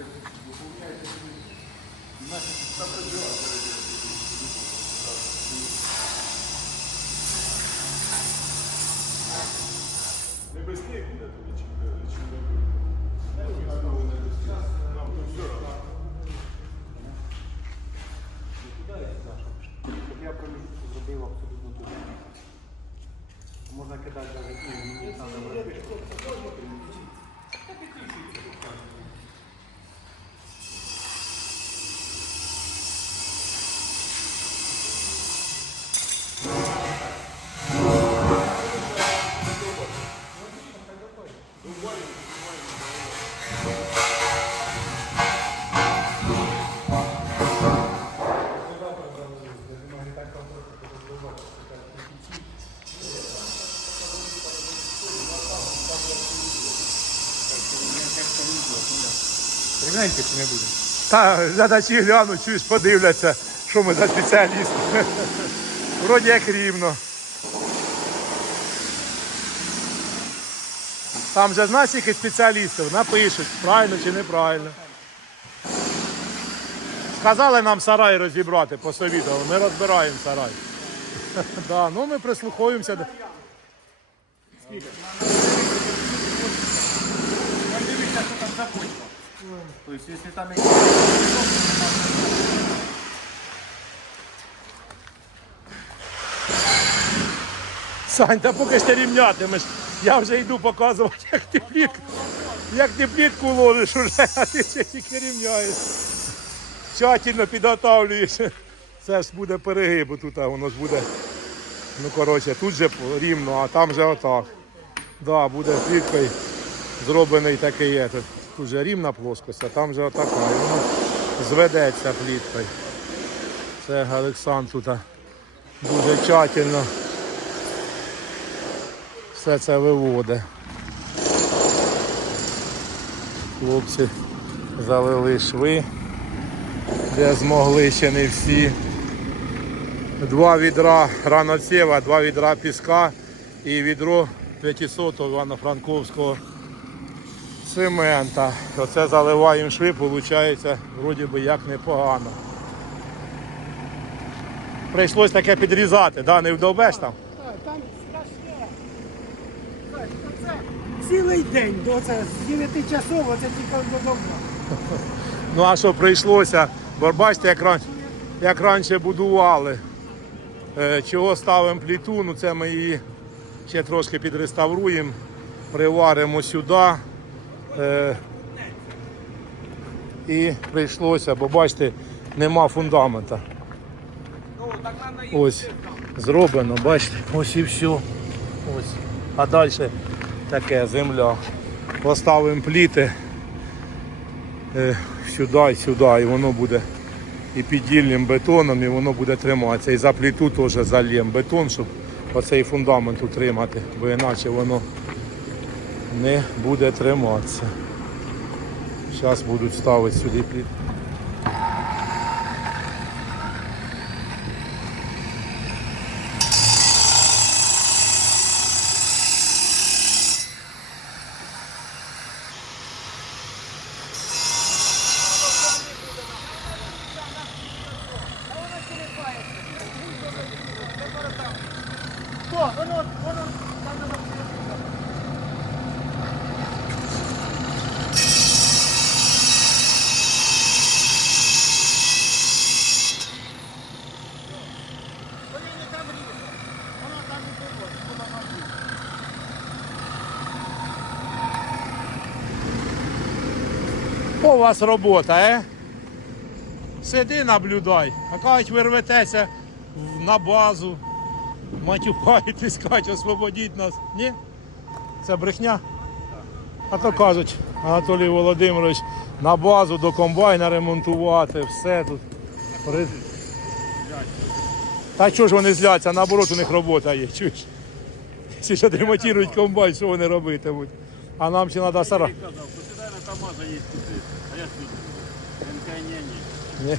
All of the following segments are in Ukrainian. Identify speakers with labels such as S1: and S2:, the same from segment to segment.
S1: Не без них буде тобі чи чи не буде. Нам то все одно.
S2: Куди я зайшов? Щоб я проміжку зробив абсолютно туди. Можна кидати навіть і мені там не Та підключиться. Рівненько не буде?
S3: Та глядачі глянуть, чуєш, подивляться, що ми за спеціалісти. Вроді як рівно. Там же знаєш, скільки спеціалістів напишуть, правильно чи неправильно. Сказали нам сарай розібрати, посовітували, ми розбираємо сарай. Да, ну ми прислуховуємося. до-
S2: Там дивіться, що там започва. Тобто, якщо там
S3: Сань, та поки ж ти рівнятимеш, я вже йду показувати, як ти плітку, як ти плітку ложиш уже, а ти ще тільки рівняєш. Тщательно підготовлюєш. Це ж буде перегиб, тут воно ж буде. Ну коротше, тут же рівно, а там же отак. Да, буде пліткою зроблений такий. є. Тут рівна плоскость, а там же отака. І зведеться пліткою. Це Олександр тут дуже тщательно все це виводить. Хлопці залили шви, де змогли ще не всі. Два відра раноцєва, два відра піска і відро 500 Івано-Франковського цемента. Оце заливаємо шви, виходить, вроді би як непогано. Прийшлось таке підрізати, да? не вдовбеш там?
S4: Так, Там страшне. Цілий день, до це з 9 часов, оце тільки додому.
S3: Ну а що прийшлося? Бо бачите, як раніше, як раніше будували. Е, чого ставимо пліту, ну це ми її ще трошки підреставруємо, приваримо сюди. Е, і прийшлося, бо бачите, нема фундамента. Ось зроблено, бачите, ось і все. Ось. А далі таке земля. Поставимо пліти е, сюди і сюди, і воно буде і піддільним бетоном, і воно буде триматися. І за пліту теж зальємо бетон, щоб оцей фундамент утримати, бо іначе воно не буде триматися. Зараз будуть ставити сюди пліт. Вас робота, е? Сиди, наблюдай. А кажуть, ви рветеся на базу, матюкаєтесь, кажуть, освободіть нас. Ні? Це брехня. А то кажуть, Анатолій Володимирович, на базу до комбайна ремонтувати, все тут. Та чого ж вони зляться, наоборот, у них робота є. Чуєш? Всі ж отремонтують комбайн, що вони робитимуть. А нам ще треба сара.
S1: Посідай на КАМАЗа їсть А ні.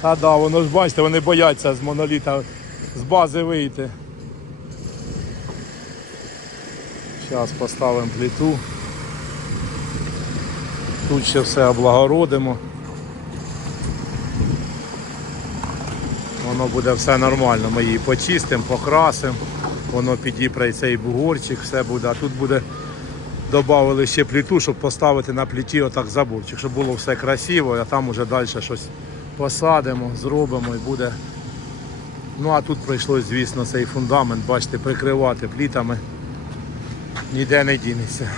S3: Та да, воно ж бачите, вони бояться з моноліта з бази вийти. Зараз поставимо плиту. Тут ще все облагородимо. Воно буде все нормально. Ми її почистимо, покрасимо, воно підіпре цей бугорчик, все буде. А тут буде додали ще пліту, щоб поставити на пліті отак заборчик, щоб було все красиво, а там уже далі щось посадимо, зробимо і буде. Ну а тут прийшлось, звісно, цей фундамент, бачите, прикривати плітами. Ніде не дінеться.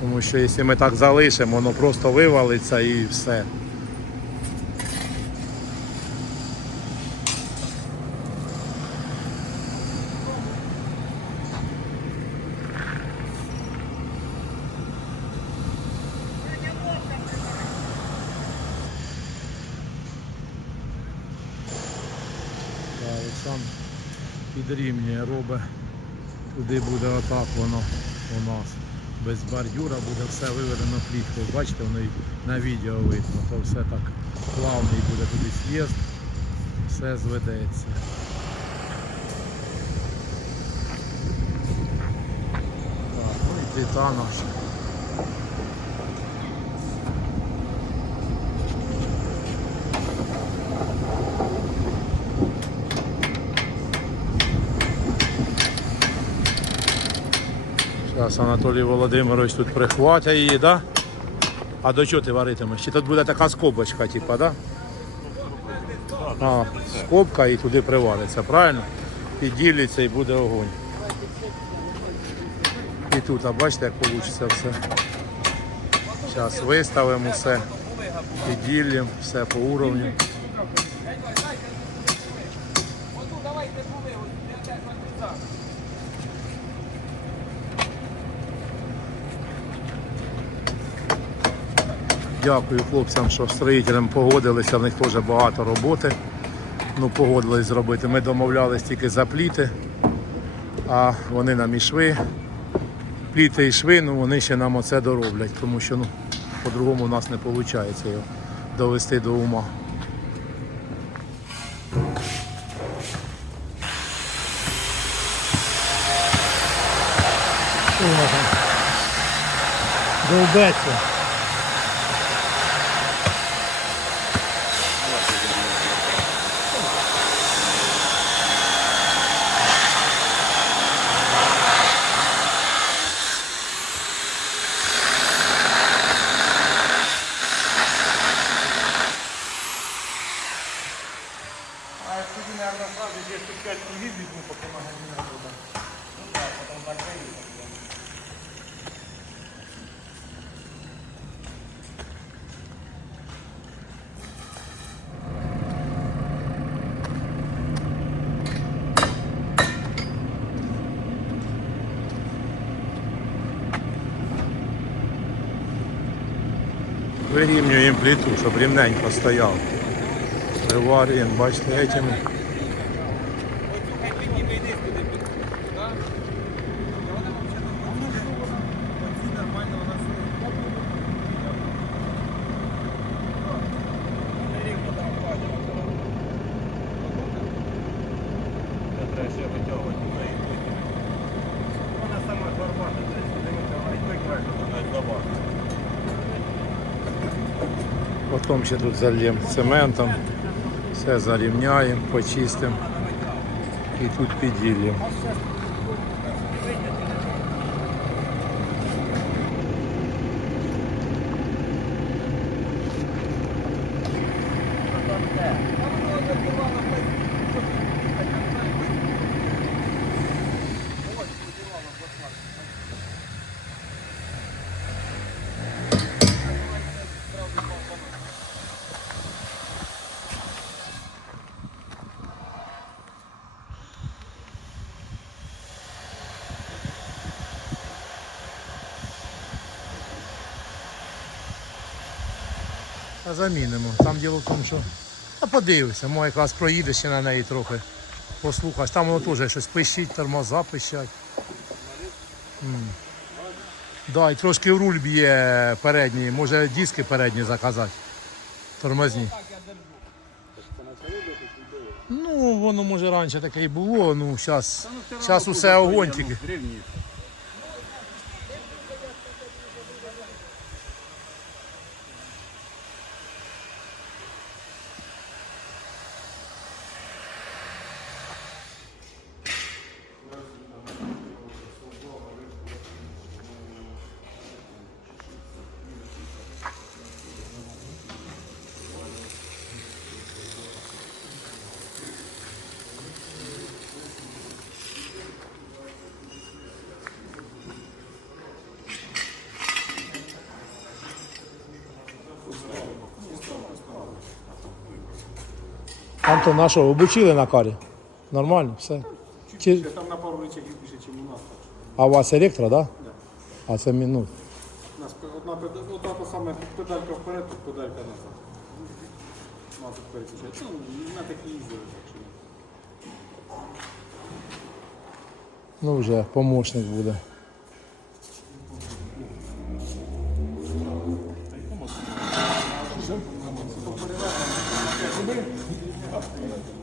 S3: Тому що якщо ми так залишимо, воно просто вивалиться і все. Так, Олександр підрівнює, робить. Туди буде отак воно у нас. Без бордюра буде все виведено пліткою. Бачите, воно і на відео видно. То все так плавний буде туди з'їзд, все зведеться. Так, ну і плита наша. Зараз Анатолій Володимирович тут прихватить її, да? А до чого ти варитимеш? Чи тут буде така скобочка, типа, да? А, скобка і туди привариться, правильно? Підділиться і буде огонь. І тут, а бачите, як вийде все. Зараз виставимо все, підділимо, все по уровню. Дякую хлопцям, що строїтелям погодилися, в них теж багато роботи. Ну, погодились зробити. Ми домовлялись тільки за пліти, а вони нам і шви. Пліти і шви, ну вони ще нам оце дороблять, тому що ну, по-другому у нас не виходить його довести до ума.
S4: Довбеться.
S2: А як тоді, мабуть, сразу є тут 5 кулів візьму, поки магазин не буде. Ну так, потім закрию.
S3: Вирівнюємо плиту, щоб рівненько стояв. Приварюємо, бачите, этими.
S2: Вона сама горбата, дивіться, вона і той край.
S3: Ще тут зальємо цементом, все зарівняємо, почистимо і тут підділимо. Замінимо. Там діло в тому, що а подивися, може якраз проїдеш ще на неї трохи. Послухаєш, там воно теж щось пищить, тормоза пищать. М. Трошки в руль б'є передній, може диски передні заказати. Тормозні. Ну, воно може раніше таке і було, ну зараз, зараз усе огонь тільки. Антон, на що, обучили на карі? Нормально, все. Чи...
S2: Там на пару речей більше, ніж у нас. так.
S3: А у вас електро, так? Да? А це мінут.
S2: У нас одна, одна та саме педалька вперед, тут педалька назад. Ну, а. Ну, на такі їздили, так що.
S3: Ну вже помощник буде. よかった。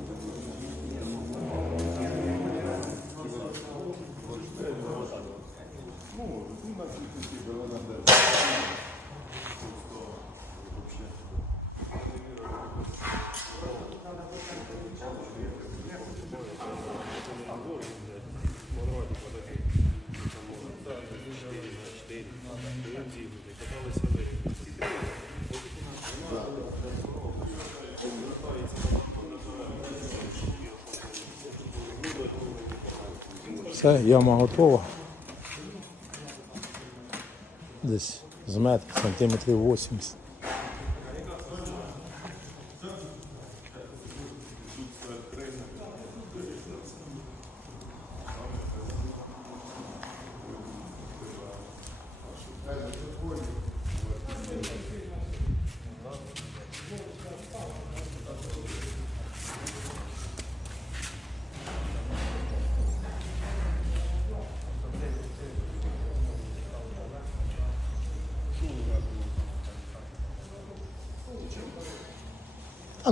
S3: Все, яма готова. Десь з метр, сантиметрів 80.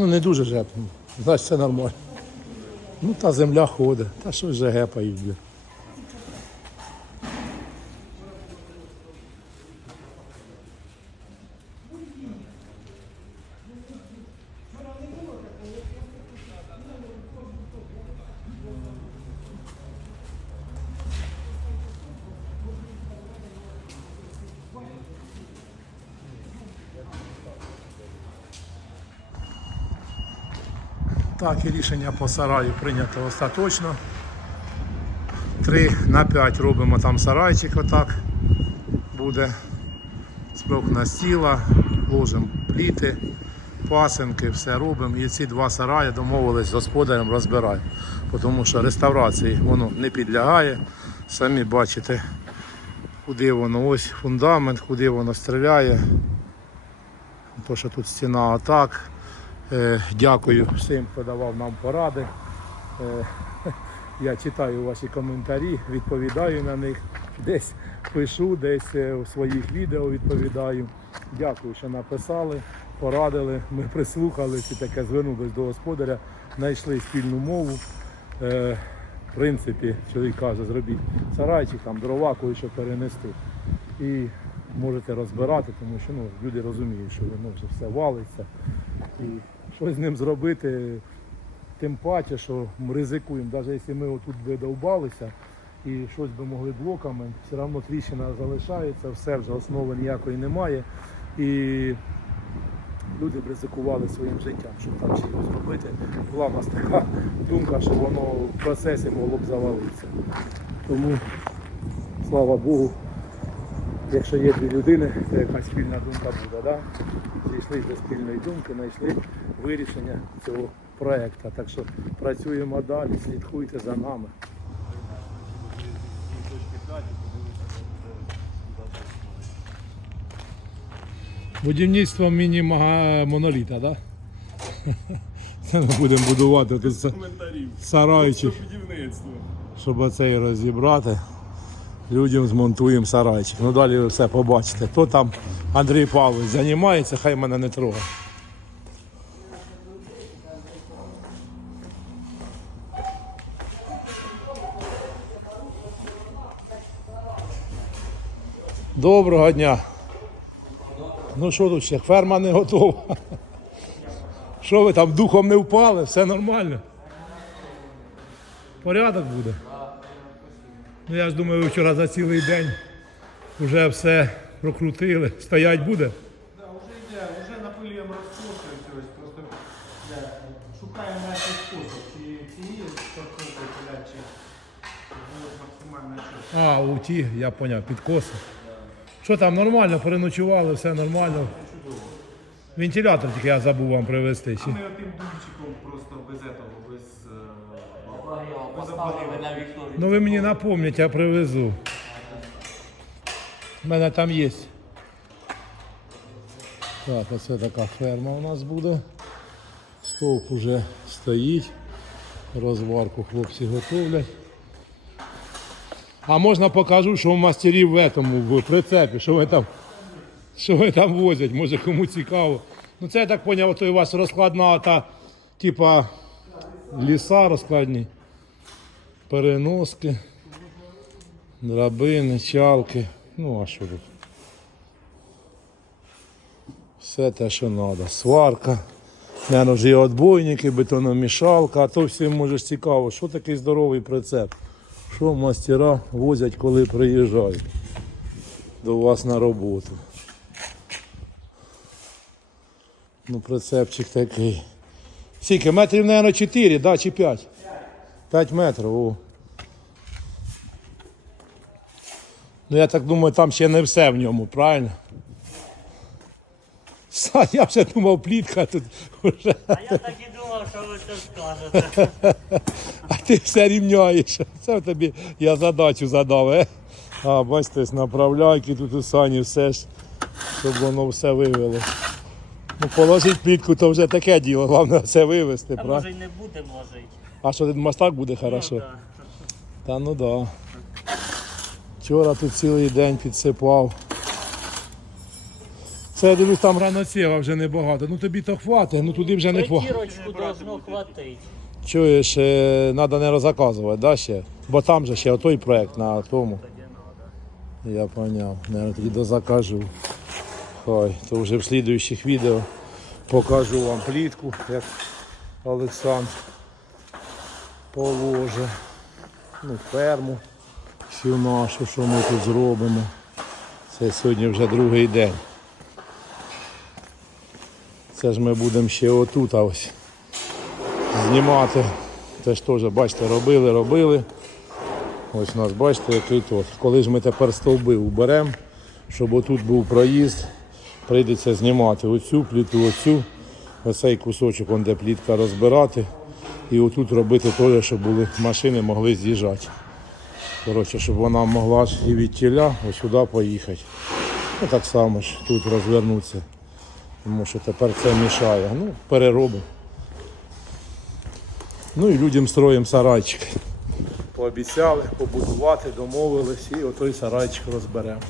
S3: Ну не дуже же, значить все нормально. Ну та земля ходить, та що вже гепають. Так, і рішення по сараю прийнято остаточно. 3 на 5 робимо там сарайчик отак буде. Спровна стіла, ложимо пліти, пасенки, все робимо. І ці два сараї домовились з господарем розбираємо. Тому що реставрації воно не підлягає. Самі бачите, куди воно ось фундамент, куди воно стріляє. То, що тут стіна отак. Е, Дякую всім, хто давав нам поради. Е, Я читаю ваші коментарі, відповідаю на них. Десь пишу, десь е, у своїх відео відповідаю. Дякую, що написали, порадили. Ми прислухалися і таке звернулись до господаря, знайшли спільну мову. В принципі, чоловік каже, зробіть сарайчик, там дрова, кое-що перенести. І можете розбирати, тому що ну, люди розуміють, що воно вже все валиться. І щось з ним зробити, тим паче, що ми ризикуємо, навіть якщо ми отут би довбалися і щось би могли блоками, все одно тріщина залишається, все вже основи ніякої немає. І люди б ризикували своїм життям, щоб там щось зробити. Була в нас така думка, що воно в процесі могло б завалитися. Тому, слава Богу, якщо є дві людини, то якась спільна думка буде. Да? Зійшли до спільної думки, знайшли вирішення цього проєкту. Так що працюємо далі, слідкуйте за нами. Будівництво міні-моноліта, так? Це ми будемо будувати тут сарайчик, щоб оцей розібрати. Людям змонтуємо сарайчик. Ну далі ви все побачите. То там Андрій Павлович займається, хай мене не трогає. Доброго дня. Ну що тут ще? Ферма не готова. Що ви там духом не впали? Все нормально. Порядок буде. Ну я ж думаю, ви вчора за цілий день вже все прокрутили. Стоять буде.
S2: Да, вже йде, вже напилюємо розкоси, просто шукаємо наш спосіб, чи цієї шторковкою чи максимально.
S3: А, у ті, я поняв, підкоси. Що там нормально, переночували, все нормально. Вентилятор тільки я забув вам привезти.
S2: А ми отим дубчиком просто без этого, без, е, без
S5: на вікно.
S3: Ну ви мені напомніть, я привезу. У мене там є. Так, оце така ферма у нас буде. Стовп уже стоїть. Розварку хлопці готовлять. А можна покажу, що у мастерів в этому, в прицепі, що ви там, що ви там возять, може кому цікаво. Ну це я так зрозумів, то у вас розкладна та, типа ліса розкладні, переноски, драбини, чалки. Ну а що тут? Все те, що треба. Сварка. Наверно, вже і отбойники, бетономішалка, а то всім може цікаво, що такий здоровий прицеп. Що мастера возять, коли приїжджають до вас на роботу. Ну, прицепчик такий. Скільки? Метрів, мабуть, 4, да, чи 5? 5 метрів, о. Ну я так думаю, там ще не все в ньому, правильно? Сань, я вже думав, плітка тут вже.
S5: А я так і думав, що ви це скажете.
S3: А ти все рівняєш. Це тобі я задачу задав. Е? А, бачите, направляйки тут у сані все ж, щоб воно все вивело. Ну, положить плітку, то вже таке діло, головне все вивезти,
S5: А може й не буде, може.
S3: А що ти думаєш, так буде хорошо?
S5: Ну, да.
S3: Та ну да. Вчора тут цілий день підсипав. Це я дивлюсь, там раносєва вже небагато. Ну тобі то хватить, ну туди вже не хватить.
S5: Притірочку должно хватить.
S3: Чуєш, треба не розаказувати, да, ще? Бо там же ще той проект на тому. Я поняв. Наверное, тоді дозакажу. Хай, то вже в слідуючих відео покажу вам плітку, як Олександр положе. Ну, ферму всю нашу, що ми тут зробимо. Це сьогодні вже другий день. Це ж ми будемо ще отут ось знімати. Це ж теж, бачите, робили, робили. Ось у нас, бачите, який тут. Коли ж ми тепер стовби уберемо, щоб отут був проїзд, прийдеться знімати оцю пліту, оцю, оцей кусочок, де плітка розбирати. І отут робити теж, щоб були машини могли з'їжджати. Коротше, щоб вона могла і від тіля ось сюди поїхати. Ну так само ж тут розвернутися. Тому що тепер це мішає. Ну, переробимо. Ну і людям строїмо сарайчик. Пообіцяли побудувати, домовились і отой сарайчик розберемо.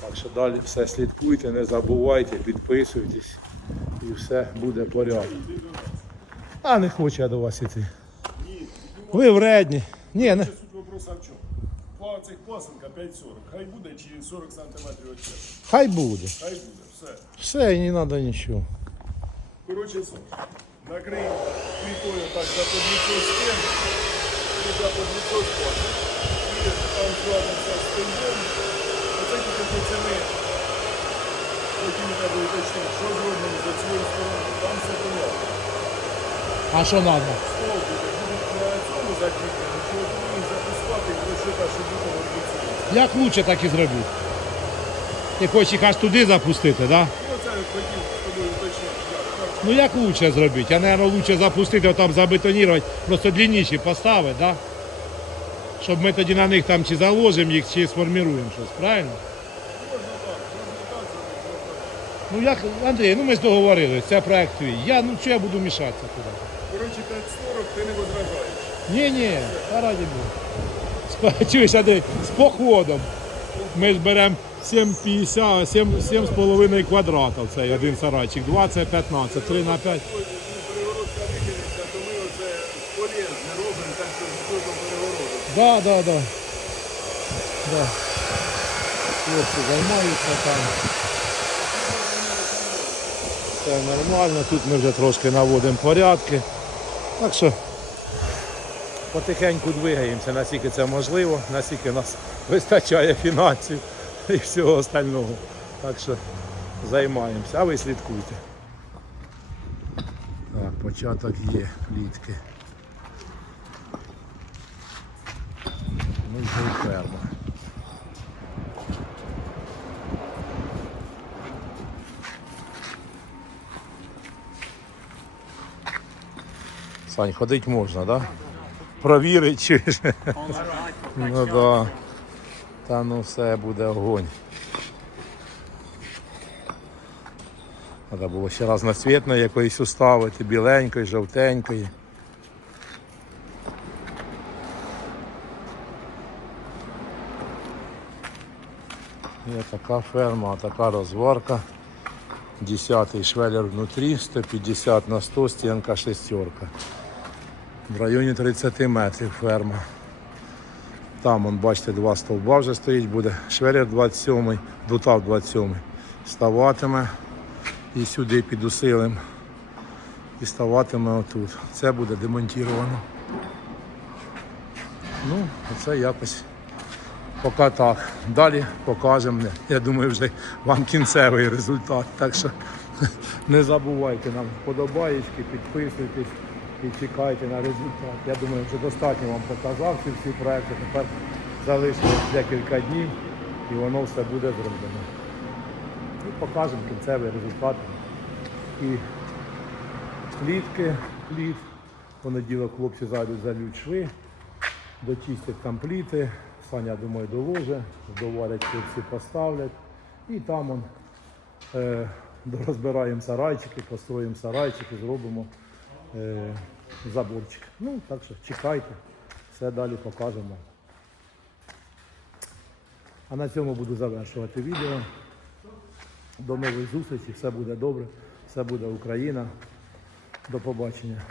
S3: Так що далі все слідкуйте, не забувайте, підписуйтесь і все буде порядок. А не хочу я до вас іти. Ви вредні. Ні, не.
S1: Суть вопроса в чому? По цих пасенка 5,40. Хай буде чи 40 сантиметрів від часу.
S3: Хай буде.
S1: Хай буде, все.
S3: Все, і не треба нічого.
S1: Коротше, сон. Накрий плітою так за подвійцой стін і за подвійцой спати. І там складеться стендом. Оце тільки. Потім я тебе уточнити, що зроблено за цією стороною. Там все понятно.
S3: А що треба?
S1: Стовби будуть на цьому закріплені, чи от їх запускати і розчита, що буде робити.
S3: Як лучше так і зробити? Ти хочеш їх аж туди запустити, так? Да?
S1: Ну, це хотів з тобою уточнити.
S3: Ну як лучше зробити? Я, мабуть, лучше запустити, там забетонувати, просто длинніші поставити, да? Щоб ми тоді на них там чи заложимо їх, чи сформіруємо щось, правильно? Ну як, Андрій, ну ми ж договорились, це проект твій. Я, ну що я буду мішатися туди?
S1: Коротше, 540 ти не возражаєш.
S3: Ні, ні, та раді Бога. З- Чуєш, Андрій, з походом. Ми ж беремо 7,50, 7,5 квадратів цей один сарайчик. 2 це 15, 3 на 5.
S1: Перегородка викинеться, то ми оце полезне робимо, так що з цього перегороду.
S3: Да, да, да. Да. Хлопці займаються там. Все нормально, тут ми вже трошки наводимо порядки. Так що потихеньку двигаємося, наскільки це можливо, наскільки нас вистачає фінансів і всього остального. Так що займаємося, а ви слідкуйте. Так, Початок є плітки. Ну вже і. Сань, ходити можна, так? Да? Провірить чи ж. ну да. Та ну все буде огонь. Треба було ще разноцвітної якоїсь уставити, біленької, жовтенької. Є така ферма, така розварка. 10 швеллер внутрі, 150 на 100, стінка шестерка. В районі 30 метрів ферма. Там, вон, бачите, два стовба вже стоїть, буде швеллер 27, дутав 27. Ставатиме і сюди під усилим. І ставатиме отут. Це буде демонтовано. Ну, оце якось поки так. Далі покажемо. Я думаю, вже вам кінцевий результат. Так що не забувайте нам вподобаєчки, підписуйтесь і чекайте на результат. Я думаю, вже достатньо вам показав ці всі проекти. Тепер залишилось декілька днів і воно все буде зроблено. І покажемо кінцевий результат. І плітки, пліт. Понеділок хлопці зайдуть залють шви, дочистять там пліти. Саня, думаю, доложить, доварять хлопці, поставлять. І там он, е, розбираємо сарайчики, построїмо сарайчики, зробимо е, заборчик. Ну, так що чекайте, все далі покажемо. А на цьому буду завершувати відео. До нових зустрічей, все буде добре, все буде Україна. До побачення.